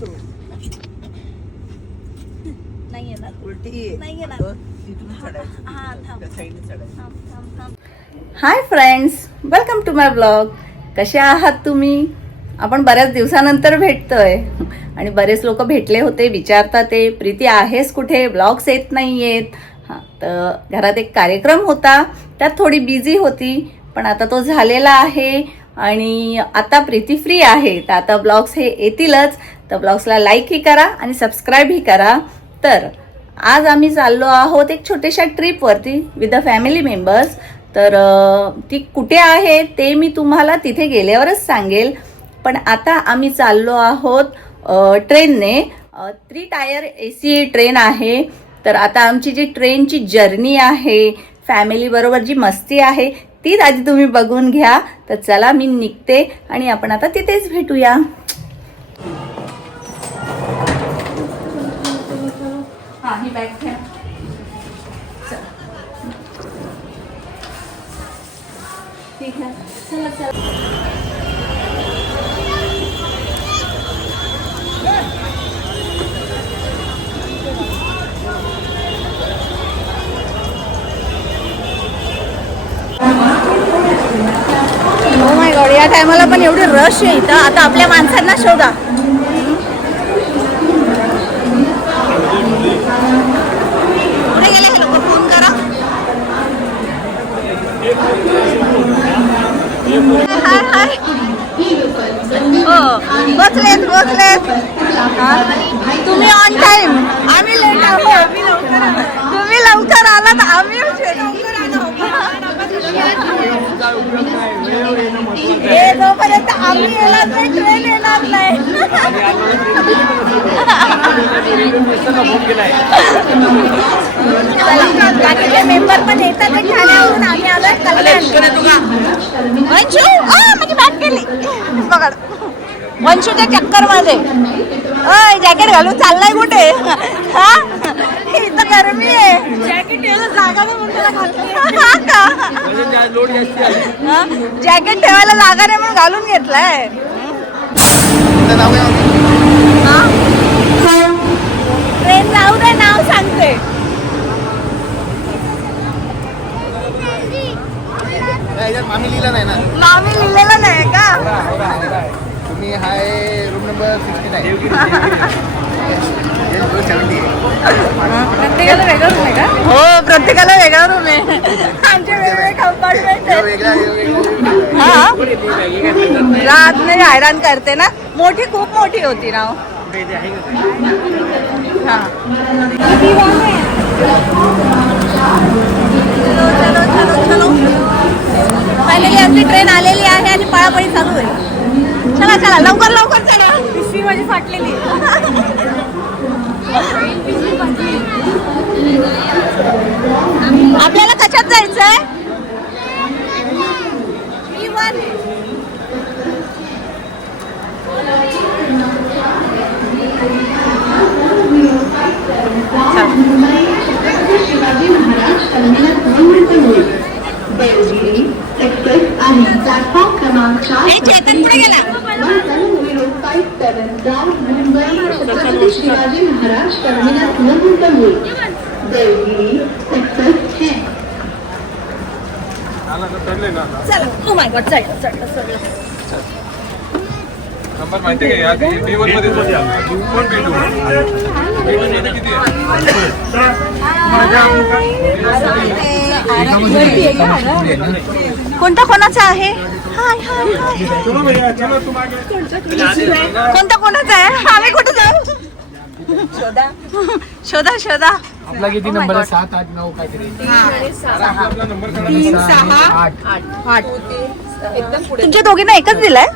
करू. नाही येणार. उलटी नाही येणार. तिथून चढायचं. हा थांब. त्या साईडने चढायचं. थांब थांब थांब. Hi friends, welcome to my blog. कसे आहात तुम्ही? आपण बऱ्याच दिवसानंतर भेटतोय आणि बरेच लोक भेटले होते, विचारतात ते प्रीती आहेस कुठे, ब्लॉग्स येत नाही आहेत. हां, तर घरात एक कार्यक्रम होता, त्यात थोडी बिझी होती, पण आता तो झालेला आहे आणि आता प्रीती फ्री आहे. तर आता ब्लॉग्स हे येतीलच, तर ब्लॉग्सला लाईकही करा आणि सबस्क्राईबही करा. तर आज आम्ही चाललो आहोत एक छोट्याशा ट्रिपवरती विथ द फॅमिली मेंबर्स. तर ती कुठे आहे ते मी तुम्हाला तिथे गेल्यावरच सांगेल. पण आता आम्ही चाललो आहोत ट्रेनने. 3 टायर AC ट्रेन आहे. तर आता आमची जी ट्रेनची जर्नी आहे, फॅमिलीबरोबर जी मस्ती आहे, तीच आधी तुम्ही बघून घ्या. तर चला मी निघते आणि आपण आता तिथेच भेटूया. हां, ही बॅग घ्या. ठीक आहे, चला चला. ओ माय गॉड, या टायमाला पण एवढी रश आहे इथं. आता आपल्या माणसांना शोधा. कुठे गेले हे लोक? फोन करा. हाय हाय. हो, बसलेत बसलेत. तुम्ही ऑन टाइम, आम्ही लेट आहोत. तुम्ही लवकर आलात, आम्ही हे जोपर्यंत आम्ही येणार नाही ट्रेन येणार नाही. बाकीचे मेंबर पण येतात ठाण्यावरून. आम्ही आलोय कल्याण. वंशू, माझी बॅग गेली बघा. वंशूच्या चक्कर मध्ये जॅकेट घालून चाललाय कुठे? हा, इथं गरमी आहे. जॅकेट ठेवायला जागा नाही म्हणून त्याला जॅकेट ठेवायला जागा नाही म्हणून घालून घेतलाय. ट्रेन जाऊ दे, नाव सांगते. मामी लिहिला नाही ना. नाव लिहिलेलं नाही का? तुम्ही हाय रूम नंबर 69. प्रत्येकाला वेगळा रूम आहे का? हो, प्रत्येकाला वेगळा रूम आहे. आमचे वेगवेगळे कंपार्टमेंट आहे. हा, रात नाही हैराण करते ना. मोठी खूप मोठी होती ना. हा, चलो चलो चलो. फायनली आमची ट्रेन आलेली आहे आणि पळापळी चालू आहे. चला चला, लवकर लवकर चला. पिशवी माझी फाटलेली. आपल्याला कशात जायचंय? शिवाजी महाराज टर्मिनस 2 देवगिरी एक्सप्रेस आहे. प्लॅटफॉर्म क्रमांक 4. चेतन पुढे गेला. 1057 मुंबई छत्रपती शिवाजी महाराज टर्मिनस 2 देवगिरी एक्सप्रेस है. चला. ओ माय गॉड, चढ चढ चढ. नंबर माहिती आहे का? B1 मध्ये B1 B2 किती आहे? कोणता कोणाचा आहे? हाय हाय हाय. कोणता कोणाचा आहे? आम्ही कुठे जाऊ? शोधा शोधा शोधा. आपला किती नंबर आहे? 7 8 9 काहीतरी. 3 6 8. तुमच्या दोघींना एकच दिलाय?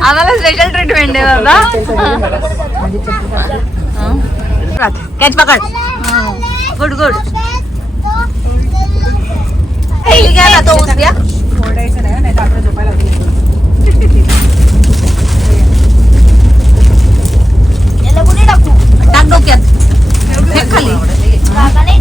आम्हाला स्पेशल ट्रीटमेंट आहे बाबा. कॅच पकड. Good good. घ्या ना तो ऊस द्या. ओरडायचं नाही, नाही तर आपल्या झोपायला याला कुठे टाकू? टाक डोक्यात. फेक खाली. जागा नाही.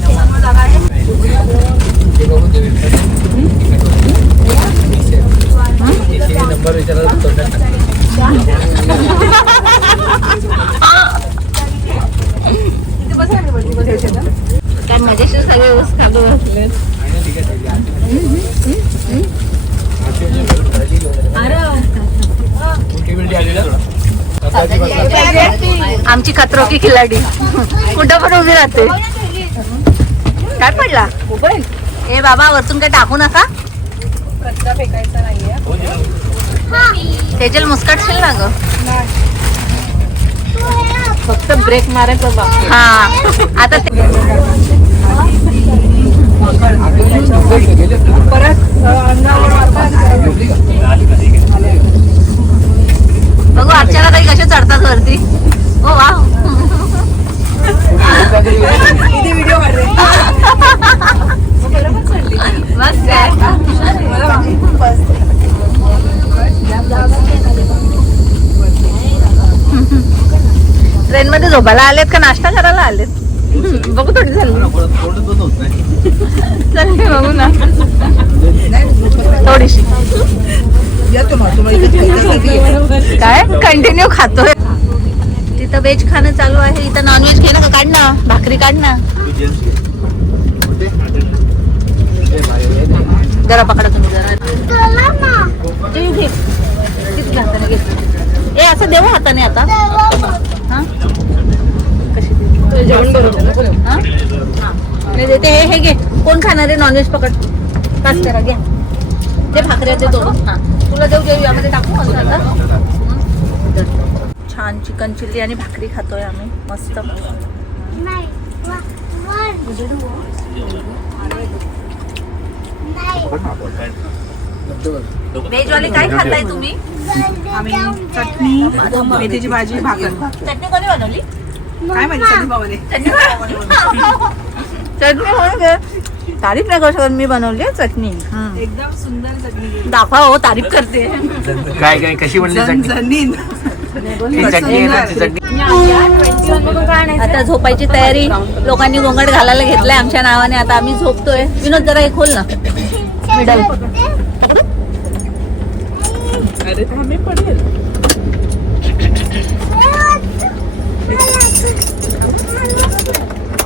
आमची खतरो की खिलाडी कुठं पण उभी राहते. काय पडला मोबाईल? ए बाबा वरतून काय टाकू नका. कचरा फेकायचा नाहीये. तेजल मुस्कटशील ना ग. फक्त ब्रेक मारायचा बा. हा आता परत अंगावर बघू अर्चना ताई कशा चढतात वरती. ओ वा किती व्हिडिओ काढले. मस्त आहे. ट्रेन मध्ये झोपायला आलेत का नाश्ता करायला आलेत? बघू थोडी झाली चल बघू ना थोडीशी. येतो मग तुम्हाला काय कंटिन्यू खातोय. तिथं व्हेज खाणं चालू आहे, इथं नॉनव्हेज घे ना. काढ ना भाकरी काढ ना जरा पकडा तुम्ही जरा. ते घे किती हाताने घे. ए असं देऊ हाताने आता. हा कशी जेवण बरोबर. हा मी देते. हे घे. कोण खाणार आहे नॉनव्हेज? पकड पास करा घ्या. ते भाकऱ्या ते दोन. हा तुला देऊ देऊ यामध्ये टाकू मसाला. छान चिकन चिल्ली आणि भाकरी खातोय आम्ही मस्त. व्हेजवाले काय खाताय तुम्ही? आम्ही चटणी, मेथीची भाजी, भाकर. चटणी कोणी बनवली? काय माहिती सनी बाबाने. चटणी म्हणून तारीफ नाही करू शकत. मी बनवली आहे चटणी. एकदम सुंदर चटणी. दाखवा हो तारीफ करते. काय काय कशी बनली चटणी? झणझणीत. ही चटणी आहे ना, ती चटणी. आता झोपायची तयारी. लोकांनी गोंगड घालायला घेतलाय आमच्या नावाने. आता आम्ही झोपतोय. विनोद जरा एक खोल ना मिडल. अरे थांबे पडेल.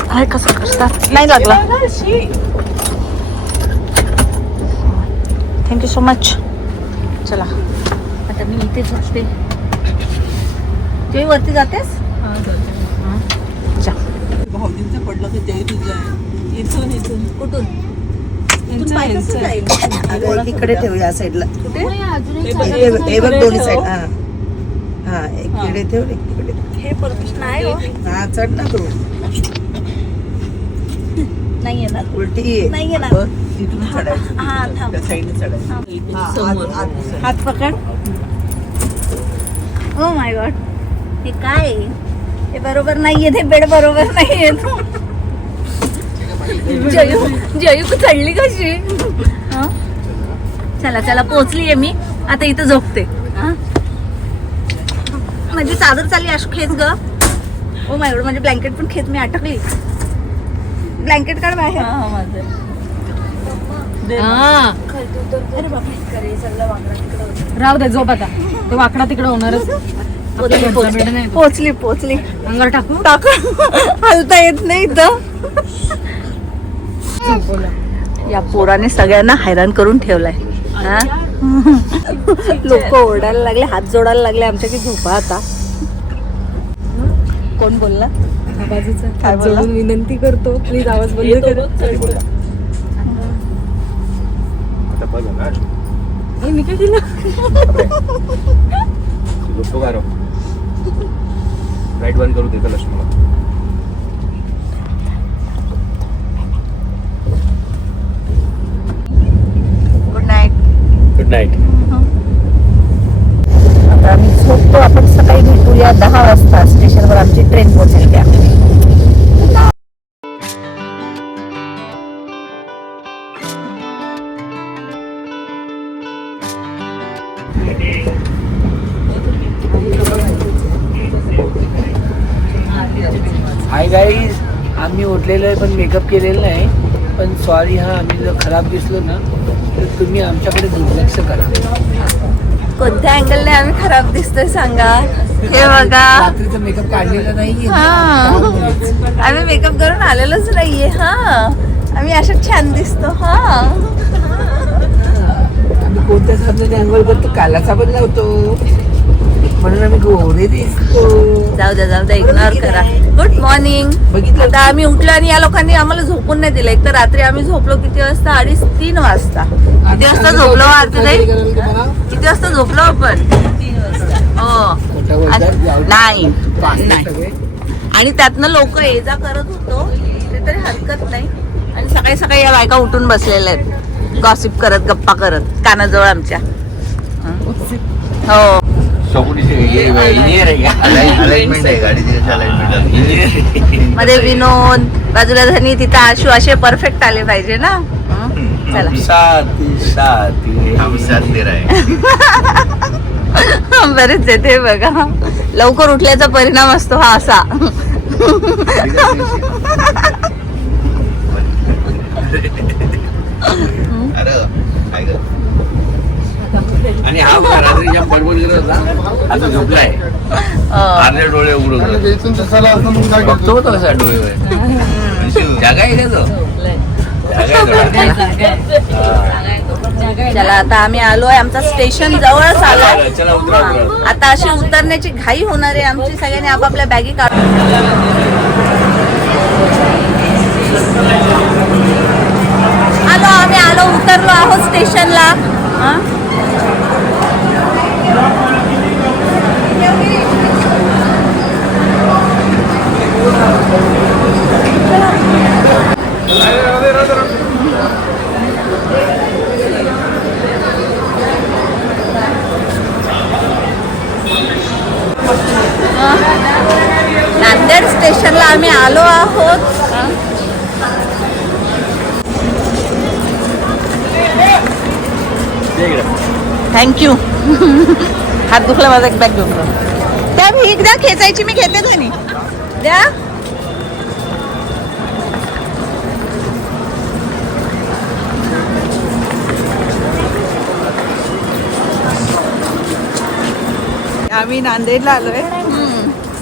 काय कसं करतात नाही लागला. Thank you so much. चला आता मी इथे झोपते. तू वरती जातेस? भाऊजींचं पडलं की ते तुझं आहे. इथून इथून कुठून? इकडे ठेव या साईडला. कुठे? हे बघ दोन्ही साईड. हा हा इकडे ठेव इकडे. हे परमिशन आहे हो. हा चढ ना तू. नाही येणार. उलटी ये. नाही येणार. बघ, इथून चढायचं. हा थांब. त्या साईडने चढायचं. हा, समोर. आत- हात पकड. ओ माय गॉड हे काय आहे? हे बरोबर नाहीये. ते बेड बरोबर नाहीये. जयू चढली कशी? हं? चला चला पोहोचलीये मी. आता इथं झोपते. हं? माझी चादर चालली अशी खेच ग. ओ माय गॉड माझी ब्लँकेट पण खेच. मी अटकली. ब्लँकेट काढ बाहेर. अरे बापरे. राहू दे झोप आता. तो वाकडा तिकडे होणारच. पोचली पोचली. अंगावर टाकू हलता येत नाही इथं. या पोराने सगळ्यांना हैराण करून ठेवलाय. लोक ओरडायला लागले, हात जोडायला लागले आमच्या की झोपा आता. कोण बोलला? बाजूचा काय बोलला? विनंती करतो प्लीज आवाज बंद कर. आता बघ ना. मी काय केलं? झोपतो का रे? लाईट बंद करू देता लक्ष्मणला. Good night. Good night. आता आम्ही झोपतो. आपण सकाळी भेटूया 10 वाजता. स्टेशनवर आमची ट्रेन पोहोचेल त्या. हाय गाईज, आम्ही उठलेलो आहे पण मेकअप केलेलं नाही. पण सॉरी हा, आम्ही जर खराब दिसलो ना तर तुम्ही आमच्याकडे दुर्लक्ष करा. कोणत्या अँगलने आम्ही खराब दिसतोय सांगा. हे बघा रात्रीचा मेकअप काढलेला नाही. हा आम्ही मेकअप करून आलेलोच नाहीये. हा आम्ही अशाच छान दिसतो. हा आम्ही कोणत्या साबणाने आंघोळ करतो? कालाचा पण लावतो, म्हणून आम्ही गोरे दिसतो. जाऊ द्या इग्नोर करा. Good morning. बघितलं? आता आम्ही उठलो आणि या लोकांनी आम्हाला झोपून नाही दिलं. एक तर रात्री आम्ही झोपलो किती वाजता? 2:30-3 वाजता. किती वाजता झोपलो आरती ताई? किती वाजता झोपलो आपण? 3 वाजता. हो खोटं बोलतात, जाऊ दे. नाही पाहते सगळे. आणि त्यातनं लोक ये जा करत होतो ते तरी हरकत नाही. आणि सकाळी सकाळी या बायका उठून बसलेल्या आहेत गॉसिप करत, गप्पा करत कानाजवळ आमच्या. हो मध्ये विनोद, बाजूला धनी, तिथं आशू, असे परफेक्ट आले पाहिजे ना. चला बरेच आहे ते बघा. लवकर उठल्याचा परिणाम असतो हा असा. आणि हा रात्री बडबड करत होता, आता झोपलाय. अर्धे डोळे उघडून बघतो कसा डोळे जागा आहे का तो? चला आता आम्ही आलोय, आमचा स्टेशन जवळच आलोय. चला उतरा. आता अशी उतरण्याची घाई होणार आहे आमची. सगळ्यांनी आपापल्या बॅगी काढून आम्ही उतरलो आहोत स्टेशनला. नांदेड स्टेशनला आम्ही आलो आहोत. थँक्यू. हात दुखला माझा, एक बॅग घेऊन त्या भीक द्या खेचायची, मी घेते धनी द्या. आम्ही नांदेडला आलोय,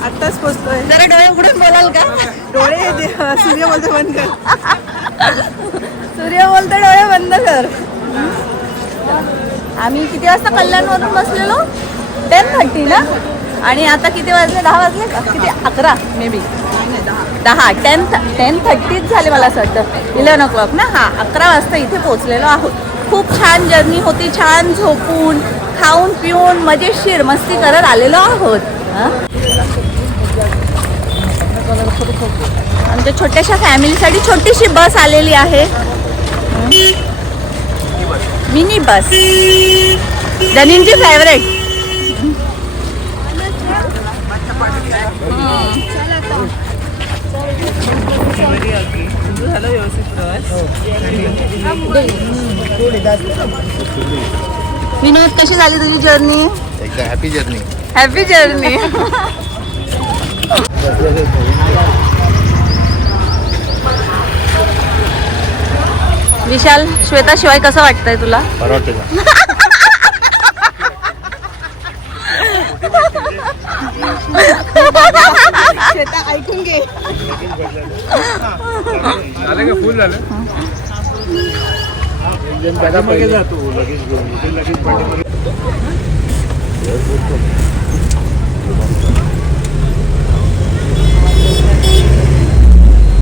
आत्ताच पोचलोय. जरा डोळे उघडून बोलाल का? डोळे सूर्य बोलतो बंद कर. सूर्य बोलतो डोळे बंद कर. आम्ही किती वाजता कल्याणवरून बसलेलो? 10:30 ना. आणि आता किती वाजले? 10 वाजले का? किती? 11 मे बी 10. 10:30 झाले मला असं वाटतं. 11 o'clock ना. हा 11 वाजता इथे पोहोचलेलो आहोत. खूप छान जर्नी होती. छान झोपून खाऊन पिऊन मजेशीर मस्ती करत आलेलो आहोत. आमच्या छोट्याशा फॅमिलीसाठी छोटीशी बस आलेली आहे. Mini bus, धनींची favourite. विनोद, कशी झाली तुझी जर्नी? एकदम happy journey. Happy journey. Vishal, Shweta शिवाय कसं वाटतंय तुला? श्वेता ऐकून घे. झालं का? फुल झालं. जातो लगेच घेऊन लगेच